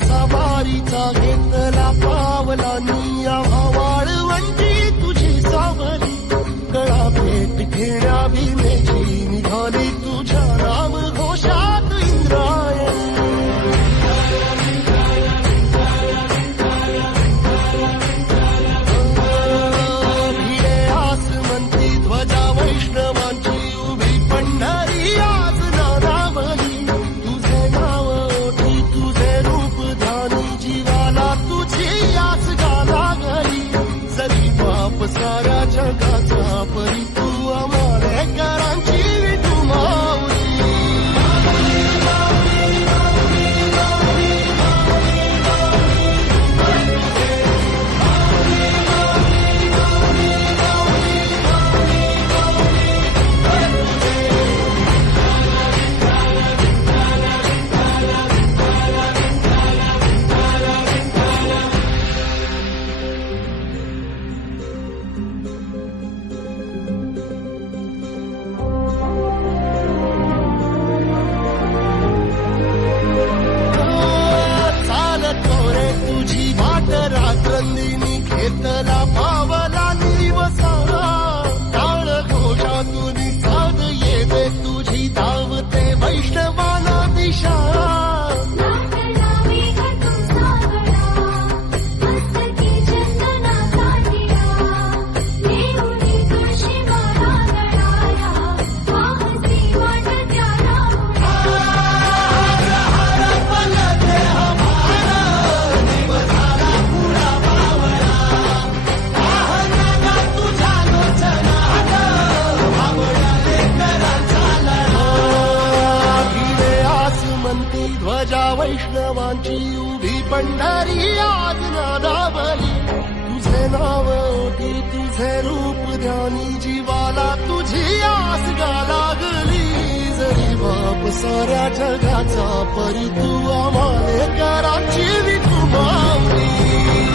सवारीचा घेतला पावलांनी वाळवंटी तुझी सावली गळा भेट घेण्या भीमेची निघाली तुझ्या राम घोषात इंद्रायणी भिडे आसमंती ध्वजा वैष्णवांची उभी पंढरी आज नादावली तुझे नाव ओठी तुझे रूप जीवाला तुझी आस गाला गली जरी बाप साऱ्या जगाचा परी तू आंबेडकरांची विठू माऊली तुझी वाट रात्रंदिनी घेतला पावला दिवसाला टाळ घोषातून साध येते तुझी धावते वैष्णवाला दिशा ध्वजा वैष्णवांची उभी पंढरी आज नादावली तुझे नाव ओठी तुझे रूप ध्यानी जीवाला तुझी आस गा लागली जरी बाप साऱ्या जगाचा परी तू आंबेडकरांची विठू माऊली